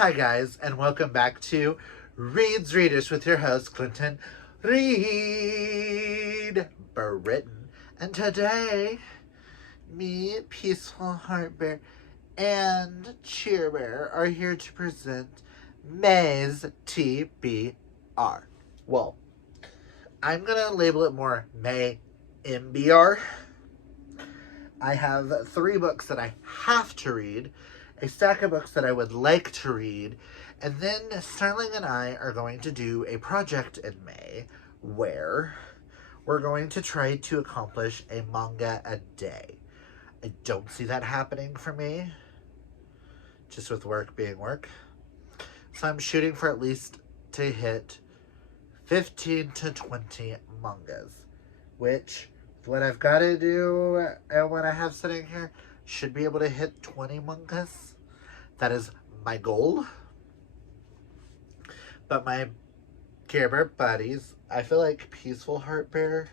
Hi guys, and welcome back to Reads Readers with your host Clinton Reed Britton. And today, me, Peaceful Heart Bear, and Cheer Bear are here to present May's TBR. Well, I'm gonna label it more May MBR. I have 3 books that I have to read, a stack of books that I would like to read, and then Starling and I are going to do a project in May where we're going to try to accomplish a manga a day. I don't see that happening for me, just with work being work. So I'm shooting for at least to hit 15 to 20 mangas, which what I've got to do and what I have sitting here should be able to hit 20 mangas. That is my goal. But my Care Bear buddies, I feel like Peaceful Heart Bear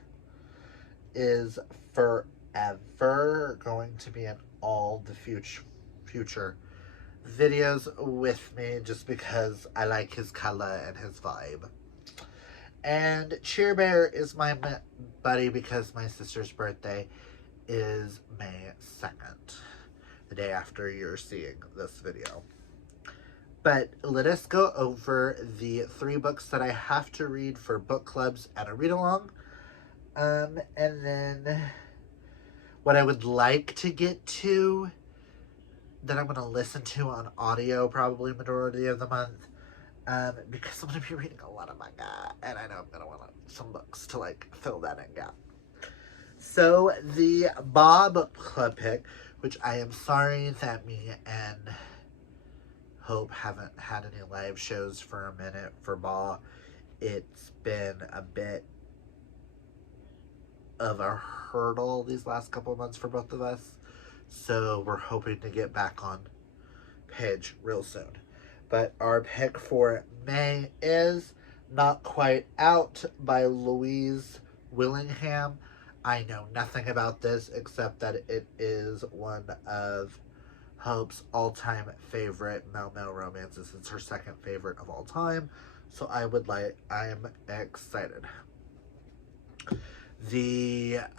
is forever going to be in all the future videos with me just because I like his color and his vibe. And Cheer Bear is my buddy because my sister's birthday is May 2nd, the day after you're seeing this video. But let us go over the 3 books that I have to read for book clubs and a read-along. And then what I would like to get to that I'm going to listen to on audio probably majority of the month. Because I'm going to be reading a lot of manga, and I know I'm going to want some books to like fill that in gap. So the Bob Club pick, which I am sorry that me and Hope haven't had any live shows for a minute for Ba. It's been a bit of a hurdle these last couple of months for both of us. So we're hoping to get back on page real soon. But our pick for May is Not Quite Out by Louise Willingham. I know nothing about this except that it is one of Hope's all-time favorite Mel romances. It's her second favorite of all time. So I am excited.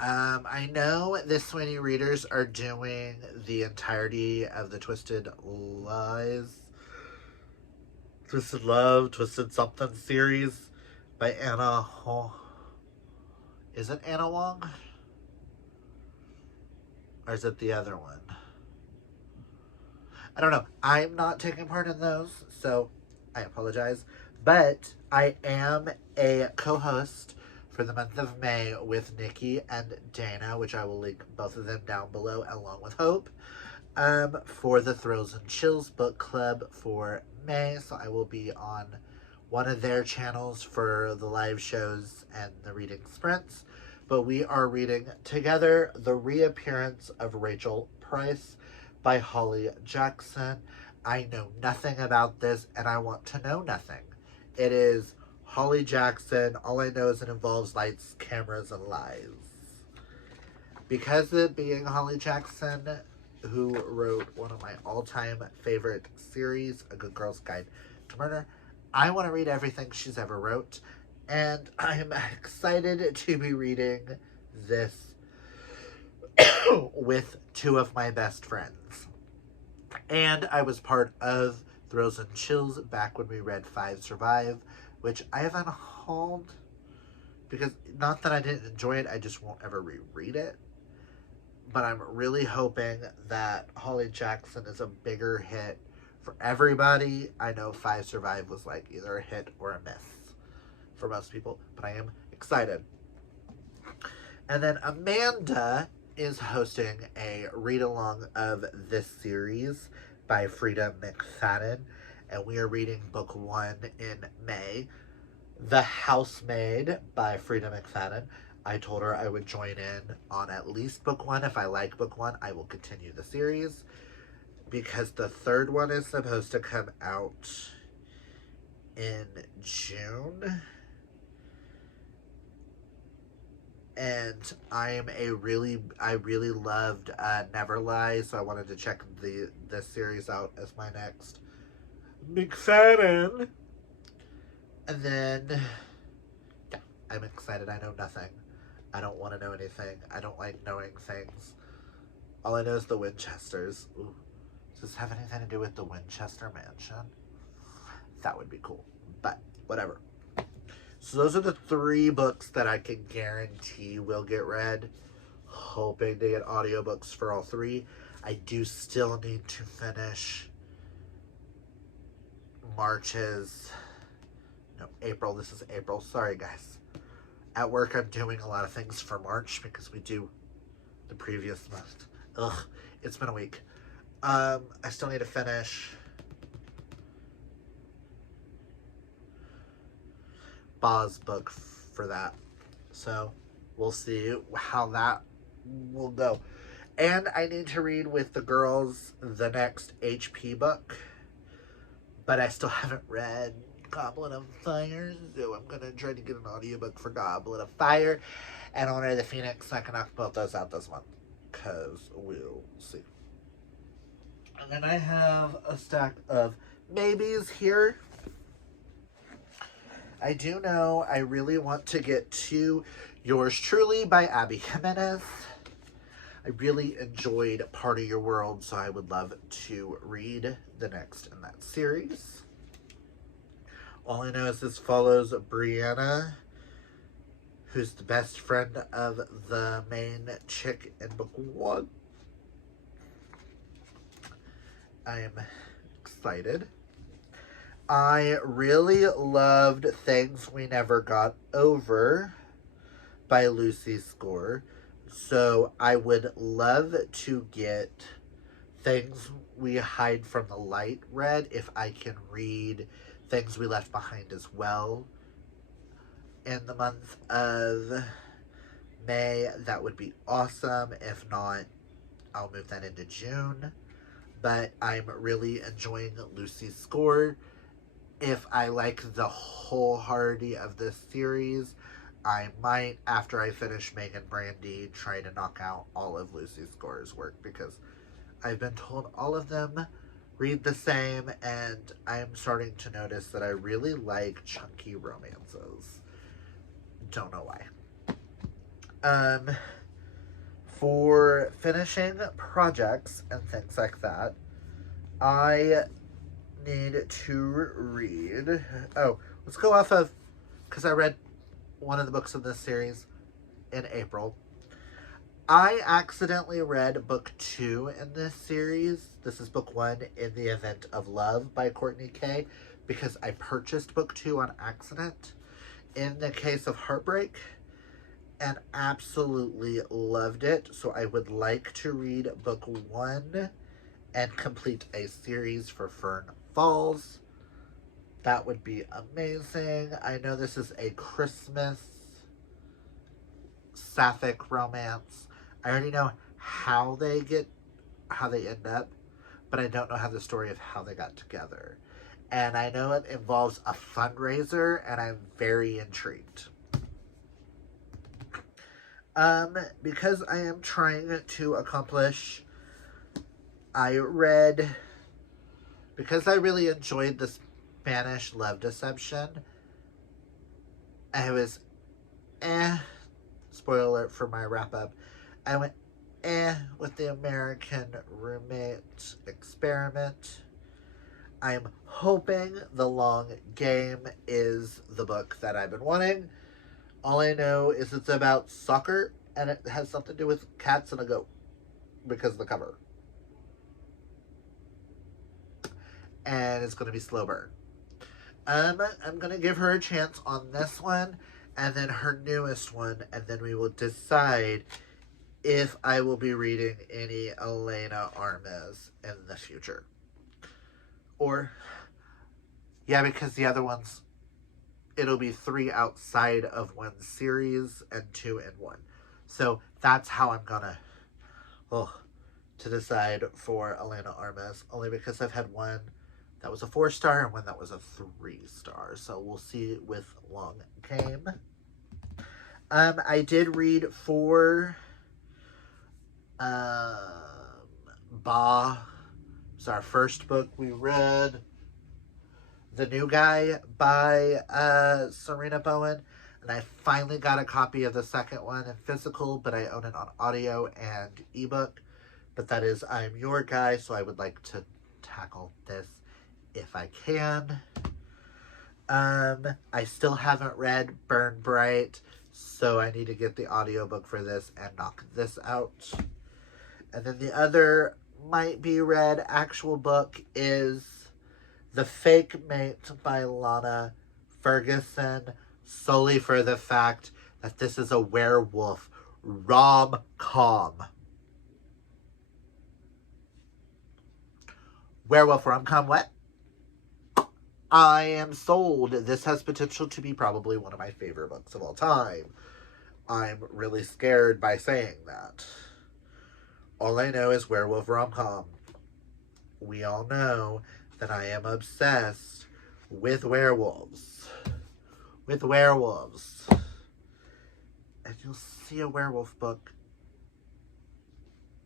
I know the Sweeney readers are doing the entirety of the Twisted Love, Twisted Something series by Anna Is it Anna Wong? Or is it the other one? I don't know. I'm not taking part in those, so I apologize. But I am a co-host for the month of May with Nikki and Dana, which I will link both of them down below along with Hope, for the Thrills and Chills book club for May. So I will be on one of their channels for the live shows and the reading sprints. But we are reading together The Reappearance of Rachel Price by Holly Jackson. I know nothing about this and I want to know nothing. It is Holly Jackson. All I know is it involves lights, cameras, and lies. Because of it being Holly Jackson, who wrote one of my all-time favorite series, A Good Girl's Guide to Murder, I want to read everything she's ever wrote, and I'm excited to be reading this with 2 of my best friends. And I was part of Thrills and Chills back when we read 5 Survive, which I have on hold because not that I didn't enjoy it, I just won't ever reread it. But I'm really hoping that Holly Jackson is a bigger hit for everybody. I know 5 Survive was like either a hit or a miss for most people, but I am excited. And then Amanda is hosting a read-along of this series by Frida McFadden, and we are reading book 1 in May, The Housemaid by Frida McFadden. I told her I would join in on at least book 1. If I like book 1, I will continue the series, because the 3rd one is supposed to come out in June. And I really loved Never Lie, so I wanted to check this series out as my next McFadden. And then, yeah, I'm excited. I know nothing. I don't want to know anything. I don't like knowing things. All I know is the Winchesters. Ooh. Does this have anything to do with the Winchester Mansion? That would be cool. But, whatever. So those are the 3 books that I can guarantee will get read. Hoping to get audiobooks for all 3. I do still need to finish April. This is April. Sorry, guys. At work, I'm doing a lot of things for March because we do the previous month. Ugh, it's been a week. I still need to finish Ba's book for that. So, we'll see how that will go. And I need to read with the girls the next HP book. But I still haven't read Goblet of Fire, so I'm going to try to get an audiobook for Goblet of Fire and Honor of the Phoenix. I can knock both those out this month, because we'll see. And then I have a stack of maybes here. I do know I really want to get to Yours Truly by Abby Jimenez. I really enjoyed Part of Your World, so I would love to read the next in that series. All I know is this follows Brianna, who's the best friend of the main chick in book 1. I am excited. I really loved Things We Never Got Over by Lucy Score. So I would love to get Things We Hide from the Light read if I can read Things We Left Behind as well in the month of May. That would be awesome. If not, I'll move that into June. But I'm really enjoying Lucy's Score. If I like the wholehearty of this series, I might, after I finish Megan Brandy, try to knock out all of Lucy Score's work, because I've been told all of them read the same, and I'm starting to notice that I really like chunky romances. Don't know why. For finishing projects and things like that, I need to read... Oh, let's go off of... Because I read one of the books in this series in April. I accidentally read book 2 in this series. This is book 1, In the Event of Love by Courtney Kay, because I purchased book 2 on accident in the case of Heartbreak and absolutely loved it. So I would like to read book 1 and complete a series for Fern Falls. That would be amazing. I know this is a Christmas sapphic romance. I already know how they end up, but I don't know how the story of how they got together. And I know it involves a fundraiser, and I'm very intrigued. Because I am trying to accomplish, because I really enjoyed the Spanish Love Deception, I was spoiler alert for my wrap up, I went with the American Roommate Experiment. I'm hoping The Long Game is the book that I've been wanting. All I know is it's about soccer, and it has something to do with cats and a goat, because of the cover. And it's going to be slow burn. I'm going to give her a chance on this one, and then her newest one, and then we will decide if I will be reading any Elena Armas in the future. Or, yeah, because the other ones, it'll be 3 outside of one series and 2 in one. So that's how I'm gonna, to decide for Elena Armas, only because I've had one that was a 4-star and one that was a 3-star. So we'll see with Long Game. I did read 4 Ba. It's our first book we read. The New Guy by Serena Bowen. And I finally got a copy of the second one in physical, but I own it on audio and ebook. But that is I'm Your Guy, so I would like to tackle this if I can. I still haven't read Burn Bright, so I need to get the audiobook for this and knock this out. And then the other might be read actual book is The Fake Mate by Lana Ferguson, solely for the fact that this is a werewolf rom-com. Werewolf rom-com what? I am sold. This has potential to be probably one of my favorite books of all time. I'm really scared by saying that. All I know is werewolf rom-com. We all know that I am obsessed with werewolves. With werewolves. And you'll see a werewolf book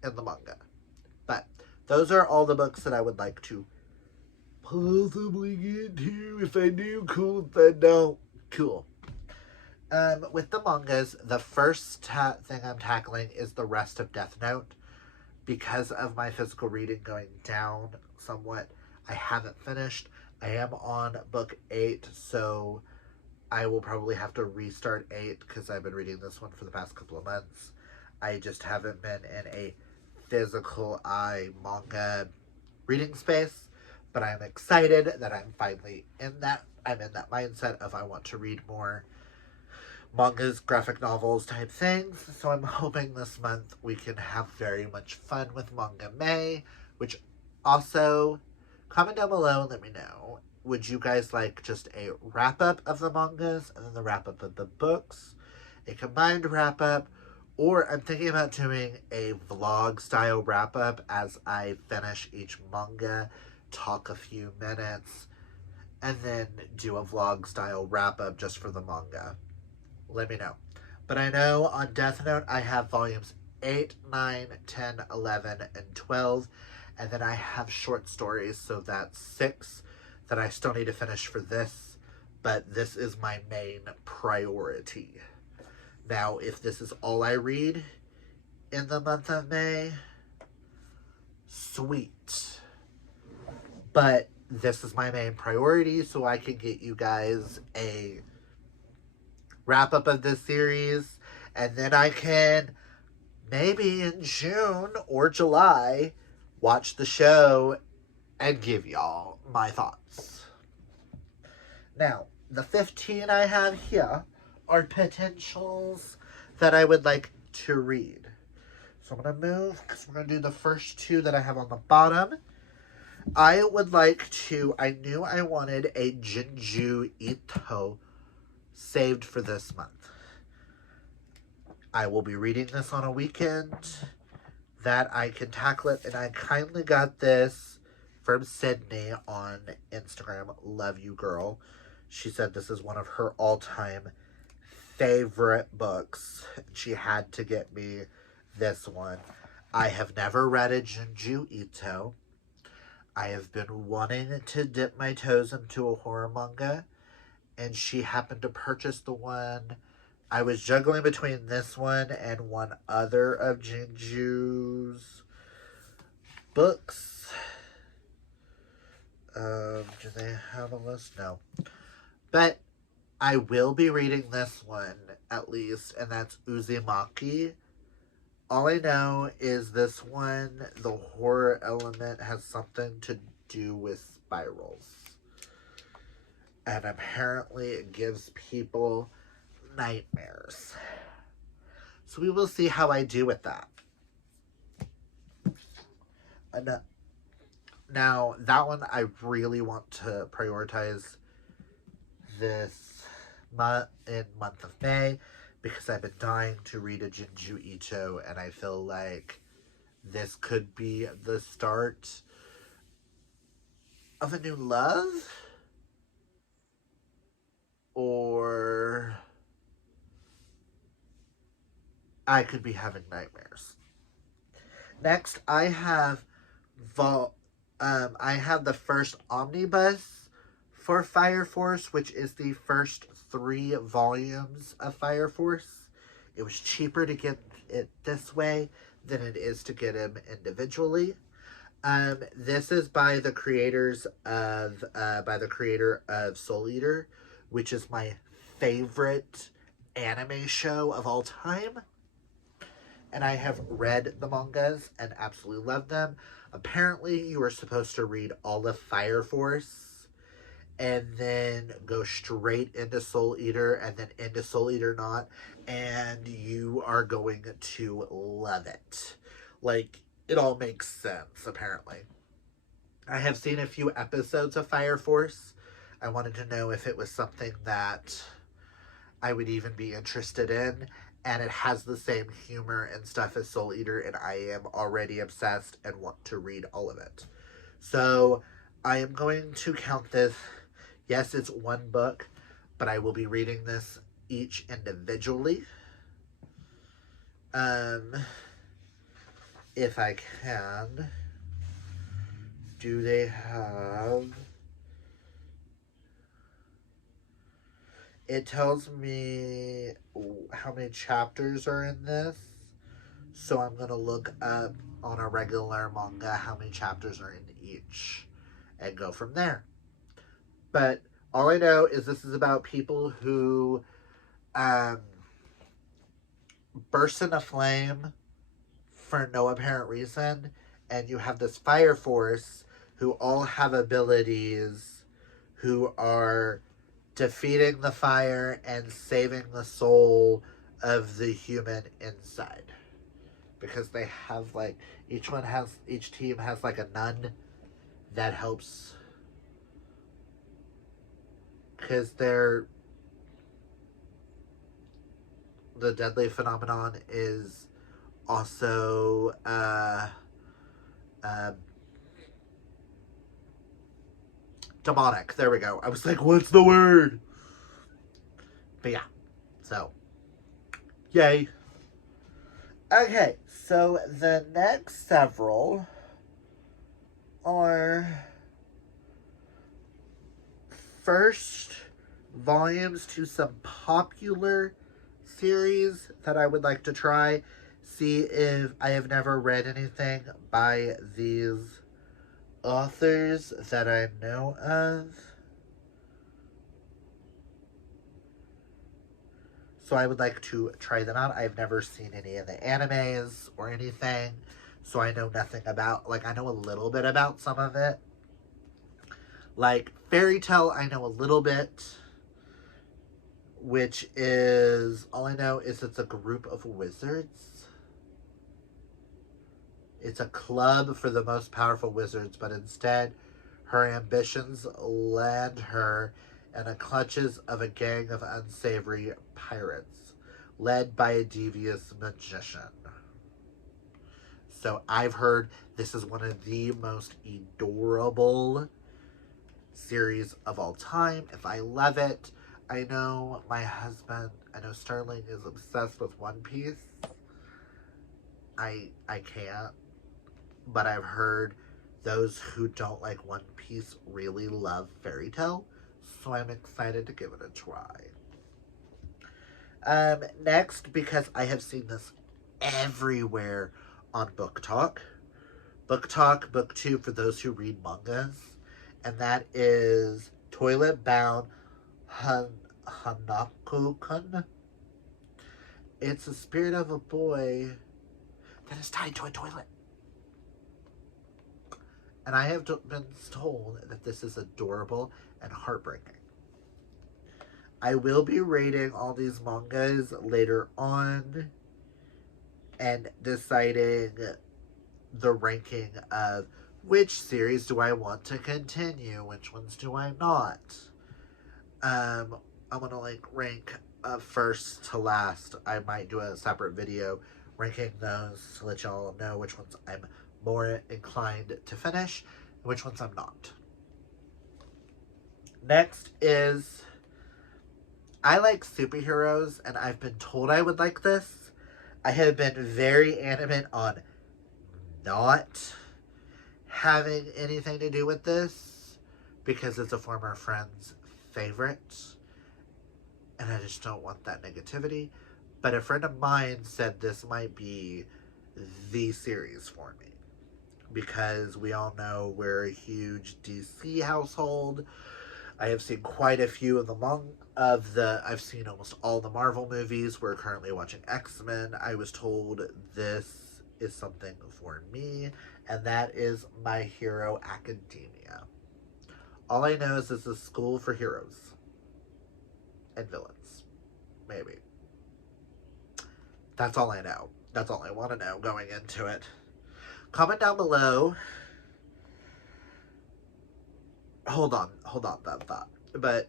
in the manga. But those are all the books that I would like to possibly get to. If I do, cool. If I don't, cool. With the mangas, the first thing I'm tackling is the rest of Death Note. Because of my physical reading going down somewhat, I haven't finished. I am on book 8, so I will probably have to restart 8 because I've been reading this one for the past couple of months. I just haven't been in a physical manga reading space, but I'm excited that I'm finally in that. I'm in that mindset of I want to read more mangas, graphic novels type things. So I'm hoping this month we can have very much fun with Manga May, which also, comment down below and let me know. Would you guys like just a wrap-up of the mangas and then the wrap-up of the books? A combined wrap-up? Or I'm thinking about doing a vlog-style wrap-up as I finish each manga, talk a few minutes, and then do a vlog-style wrap-up just for the manga. Let me know. But I know on Death Note I have volumes 8, 9, 10, 11, and 12. And then I have short stories, so that's 6 that I still need to finish for this. But this is my main priority. Now, if this is all I read in the month of May, sweet. But this is my main priority, so I can get you guys a wrap-up of this series, and then I can, maybe in June or July, watch the show and give y'all my thoughts. Now, the 15 I have here are potentials that I would like to read. So I'm going to move, because we're going to do the first 2 that I have on the bottom. I would like to, I knew I wanted a Jinju Ito saved for this month. I will be reading this on a weekend that I can tackle it, and I kindly got this from Sydney on Instagram. Love you, girl. She said this is one of her all-time favorite books. She had to get me this one. I have never read a Jinju Ito. I have been wanting to dip my toes into a horror manga, and she happened to purchase the one. I was juggling between this one and one other of Jinju's books. Do they have a list? No. But I will be reading this one, at least, and that's Uzumaki. All I know is this one, the horror element has something to do with spirals. And apparently it gives people nightmares. So we will see how I do with that. And now, that one I really want to prioritize this month of May, because I've been dying to read a Jinju Ito, and I feel like this could be the start of a new love, or I could be having nightmares. Next, I have the first omnibus for Fire Force, which is the first 3 volumes of Fire Force. It was cheaper to get it this way than it is to get them individually. This is by the creator of Soul Eater, which is my favorite anime show of all time. And I have read the mangas and absolutely love them. Apparently, you are supposed to read all of Fire Force and then go straight into Soul Eater and then into Soul Eater Not, and you are going to love it. Like, it all makes sense, apparently. I have seen a few episodes of Fire Force. I wanted to know if it was something that I would even be interested in, and it has the same humor and stuff as Soul Eater, and I am already obsessed and want to read all of it. So I am going to count this. Yes, it's 1 book, but I will be reading this each individually. If I can. Do they have... It tells me how many chapters are in this. So I'm going to look up on a regular manga how many chapters are in each and go from there. But all I know is this is about people who burst into flame for no apparent reason. And you have this Fire Force who all have abilities, who are defeating the fire and saving the soul of the human inside. Because they have, like, each team has, like, a nun that helps. Because the deadly phenomenon is also, demonic. There we go. I was like, what's the word? But yeah. So, yay. Okay, so the next several are first volumes to some popular series that I would like to try. See if I have never read anything by these authors that I know of. So I would like to try them out. I've never seen any of the animes or anything, so I know nothing about, like, I know a little bit about some of it. Like, Fairy Tale, I know a little bit, which is, all I know is it's a group of wizards. It's a club for the most powerful wizards, but instead, her ambitions land her in the clutches of a gang of unsavory pirates, led by a devious magician. So I've heard this is one of the most adorable series of all time. If I love it, I know my husband, I know Sterling is obsessed with One Piece. I can't. But I've heard those who don't like One Piece really love Fairy Tale, so I'm excited to give it a try. Next, because I have seen this everywhere on Book Talk. Book Talk, Book 2 for those who read mangas, and that is Toilet Bound Hanako-kun. It's the spirit of a boy that is tied to a toilet. And I have been told that this is adorable and heartbreaking. I will be rating all these mangas later on and deciding the ranking of which series do I want to continue, which ones do I not. I'm gonna like rank first to last. I might do a separate video ranking those to let y'all know which ones I'm more inclined to finish and which ones I'm not. Next is, I like superheroes, and I've been told I would like this. I have been very adamant on not having anything to do with this because it's a former friend's favorite, and I just don't want that negativity. But a friend of mine said this might be the series for me, because we all know we're a huge DC household. I have seen quite a few I've seen almost all the Marvel movies. We're currently watching X-Men. I was told this is something for me, and that is My Hero Academia. All I know is this is a school for heroes and villains. Maybe. That's all I know. That's all I want to know going into it. Comment down below. Hold on that thought. But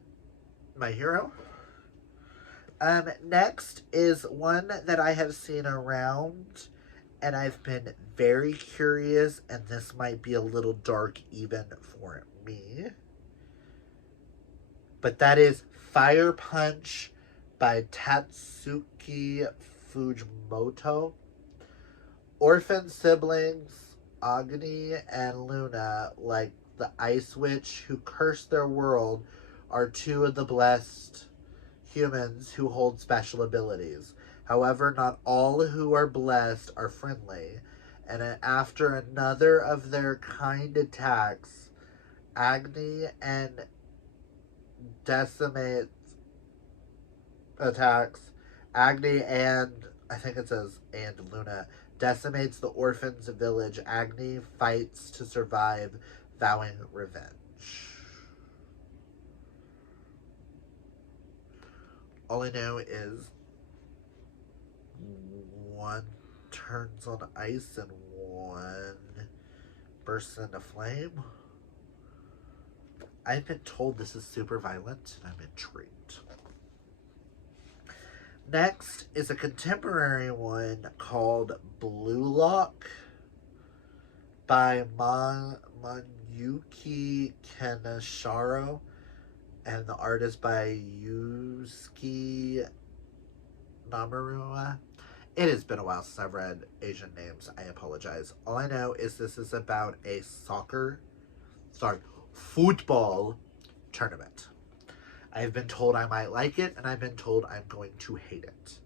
My Hero. Next is one that I have seen around, and I've been very curious, and this might be a little dark even for me. But that is Fire Punch by Tatsuki Fujimoto. Orphan siblings Agni and Luna, like the Ice Witch who cursed their world, are two of the blessed humans who hold special abilities. However, not all who are blessed are friendly, and after another of their kind attacks, Agni and I think it says and Luna decimates the orphans' village. Agni fights to survive, vowing revenge. All I know is one turns on ice and one bursts into flame. I've been told this is super violent, and I'm intrigued. Next is a contemporary one called Blue Lock by Manyuki Kaneshiro, and the artist by Yusuke Namura. It has been a while since I've read Asian names. I apologize. All I know is this is about a football tournament. I've been told I might like it, and I've been told I'm going to hate it.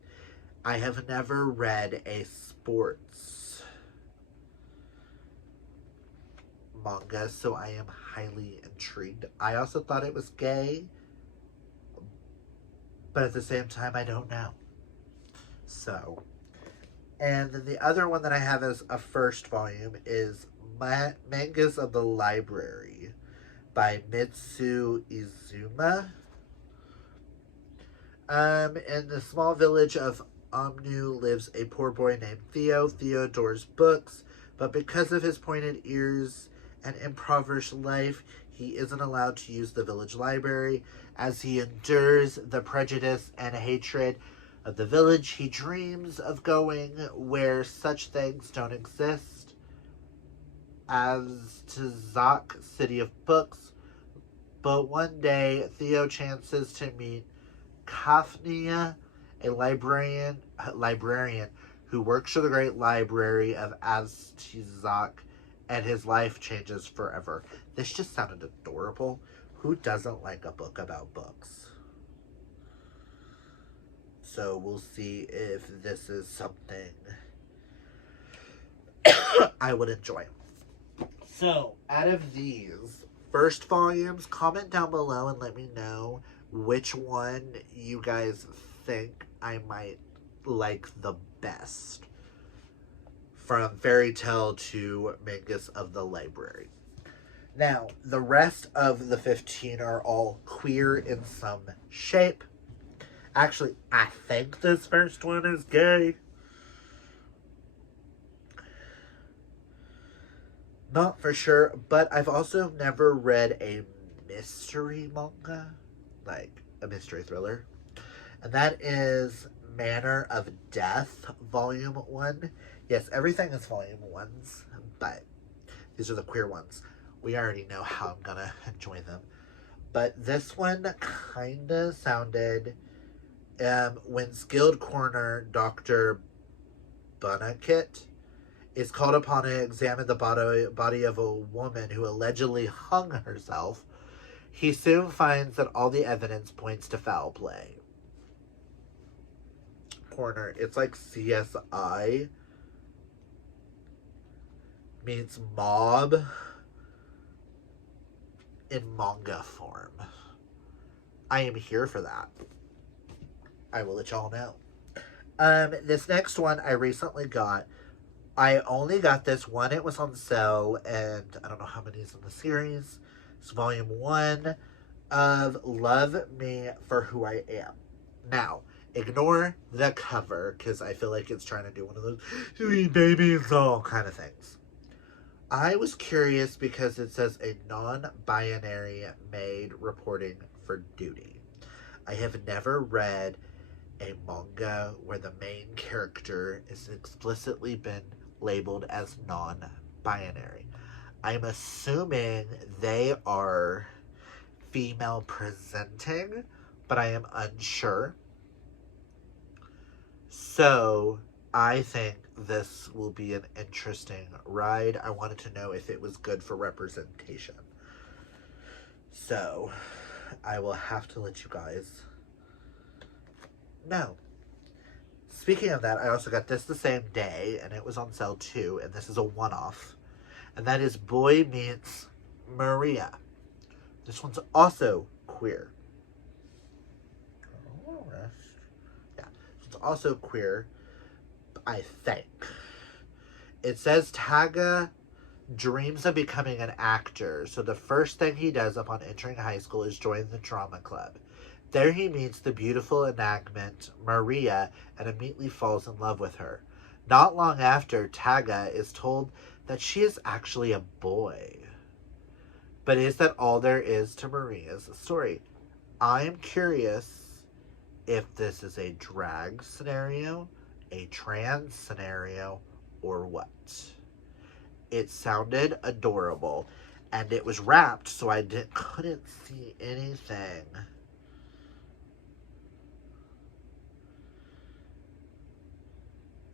I have never read a sports manga, so I am highly intrigued. I also thought it was gay, but at the same time, I don't know. So, and then the other one that I have as a first volume is Mangas of the Library by Mitsu Izuma. In the small village of Omnu lives a poor boy named Theo. Theo adores books, but because of his pointed ears and impoverished life, he isn't allowed to use the village library. As he endures the prejudice and hatred of the village, he dreams of going where such things don't exist, as to Zak, City of Books. But one day, Theo chances to meet Kafnia, a librarian who works for the Great Library of Aztizak, and his life changes forever. This just sounded adorable. Who doesn't like a book about books? So we'll see if this is something I would enjoy. So, out of these first volumes, comment down below and let me know which one you guys think I might like the best, from Fairy Tale to Mangas of the Library. Now, the rest of the 15 are all queer in some shape. Actually, I think this first one is gay. Not for sure, but I've also never read a mystery manga, like a mystery thriller. And that is Manner of Death, Volume 1. Yes, everything is Volume 1s, but these are the queer ones. We already know how I'm gonna enjoy them. But this one kinda sounded, when skilled coroner Dr. Bunakit is called upon to examine the body of a woman who allegedly hung herself. He soon finds that all the evidence points to foul play. Corner. It's like CSI meets Mob in manga form. I am here for that. I will let y'all know. This next one I recently got. I only got this one. It was on sale, and I don't know how many is in the series. It's volume 1 of Love Me for Who I Am. Now, ignore the cover, because I feel like it's trying to do one of those sweet babies doll kind of things. I was curious because it says a non-binary maid reporting for duty. I have never read a manga where the main character is explicitly been labeled as non-binary. I'm assuming they are female presenting, but I am unsure. So I think this will be an interesting ride. I wanted to know if it was good for representation. So I will have to let you guys know. Speaking of that, I also got this the same day, and it was on sale too, and this is a one-off. And that is Boy Meets Maria. This one's also queer. Yeah, it's also queer, I think. It says Taga dreams of becoming an actor, so the first thing he does upon entering high school is join the drama club. There he meets the beautiful enactment, Maria, and immediately falls in love with her. Not long after, Taga is told that she is actually a boy. But is that all there is to Maria's story? I am curious if this is a drag scenario, a trans scenario, or what. It sounded adorable, and it was wrapped, so I couldn't see anything.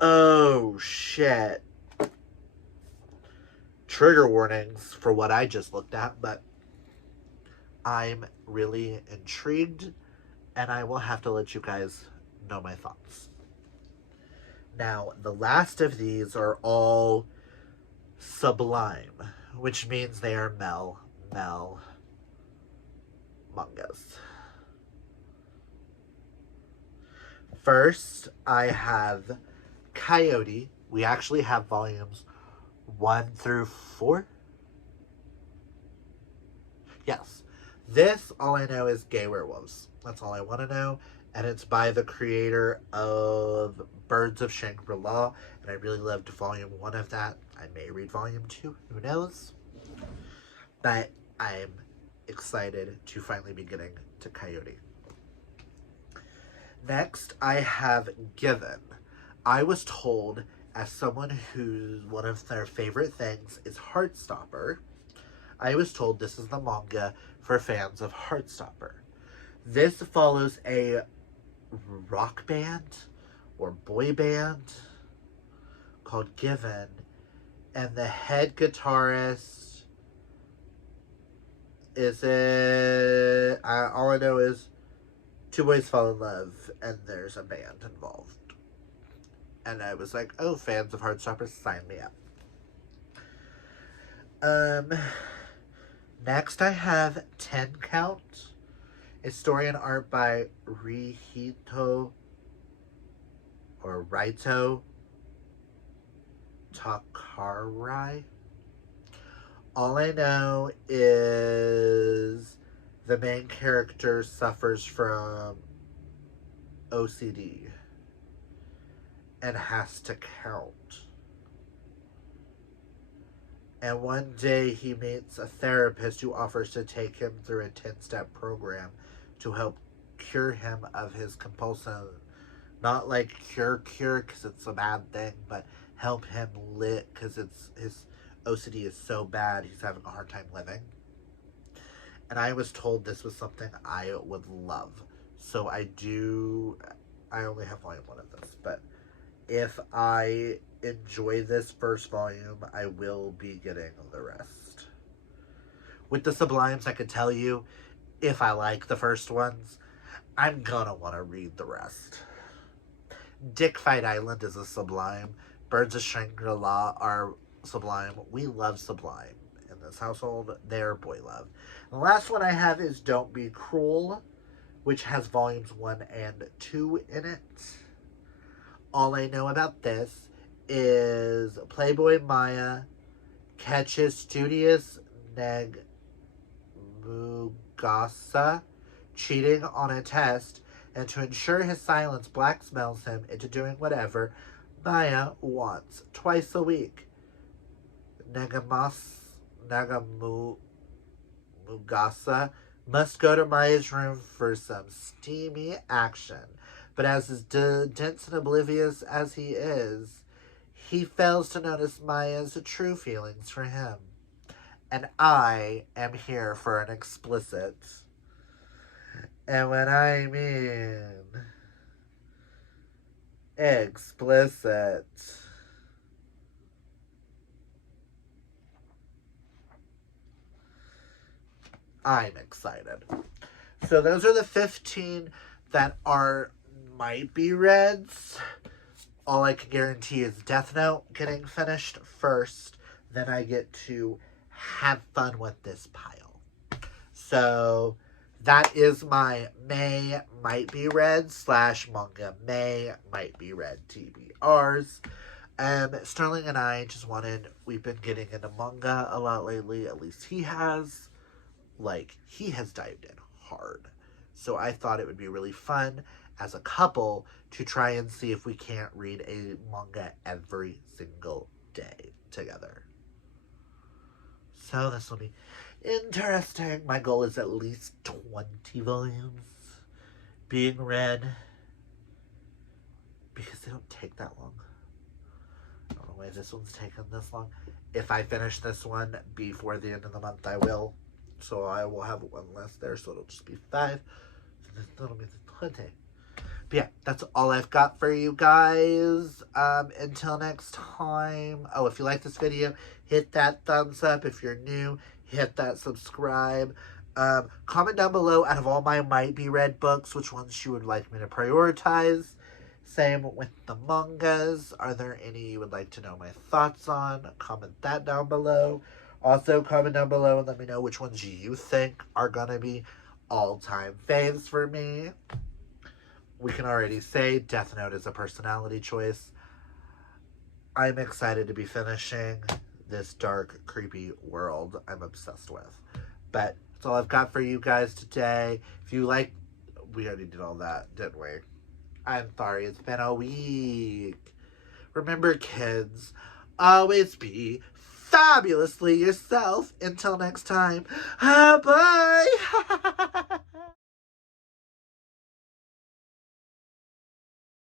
Oh, shit. Trigger warnings for what I just looked at, but I'm really intrigued, and I will have to let you guys know my thoughts. Now, the last of these are all sublime, which means they are male mangas. First, I have Coyote. We actually have volumes 1 through 4. Yes. This, all I know, is gay werewolves. That's all I want to know. And it's by the creator of Birds of Shangri-La. And I really loved volume 1 of that. I may read volume 2. Who knows? But I'm excited to finally be getting to Coyote. Next, I have Given. I was told, as someone who's one of their favorite things is Heartstopper, I was told this is the manga for fans of Heartstopper. This follows a rock band or boy band called Given, and the head guitarist all I know is two boys fall in love and there's a band involved. And I was like, oh, fans of Heartstopper, sign me up. Next I have 10 Count. It's story and art by Raito Takarai. All I know is the main character suffers from OCD and has to count. And one day he meets a therapist who offers to take him through a 10-step program to help cure him of his compulsion. Not like cure because it's a bad thing, but help him live because his OCD is so bad he's having a hard time living. And I was told this was something I would love. So I only have volume 1 of this, but if I enjoy this first volume, I will be getting the rest. With the Sublimes, I could tell you, if I like the first ones, I'm gonna want to read the rest. Dick Fight Island is a Sublime. Birds of Shangri-La are Sublime. We love Sublime in this household. They're boy love. The last one I have is Don't Be Cruel, which has volumes 1 and 2 in it. All I know about this is Playboy Maya catches studious Neg Mugasa cheating on a test, and to ensure his silence blackmails him into doing whatever Maya wants twice a week. Mugasa must go to Maya's room for some steamy action, but as dense and oblivious as he is, he fails to notice Maya's true feelings for him. And I am here for an explicit. And when I mean explicit, I'm excited. So those are the 15 that might be reds. All I can guarantee is Death Note getting finished first. Then I get to have fun with this pile. So that is my May Might Be Red / Manga May Might Be Red TBRs. Sterling and I we've been getting into manga a lot lately. At least he has. He has dived in hard. So I thought it would be really fun as a couple to try and see if we can't read a manga every single day together. So this will be interesting. My goal is at least 20 volumes being read, because they don't take that long. I don't know why this one's taken this long. If I finish this one before the end of the month, I will. So I will have one less there, so it'll just be 5. That'll be 20. But yeah, that's all I've got for you guys. Until next time. Oh, if you like this video, hit that thumbs up. If you're new, hit that subscribe. Comment down below, out of all my Might Be Read books, which ones you would like me to prioritize. Same with the mangas. Are there any you would like to know my thoughts on? Comment that down below. Also, comment down below and let me know which ones you think are going to be all-time faves for me. We can already say Death Note is a personality choice. I'm excited to be finishing this dark, creepy world I'm obsessed with. But that's all I've got for you guys today. If you like... We already did all that, didn't we? I'm sorry, it's been a week. Remember, kids, always be fabulously yourself. Until next time, bye!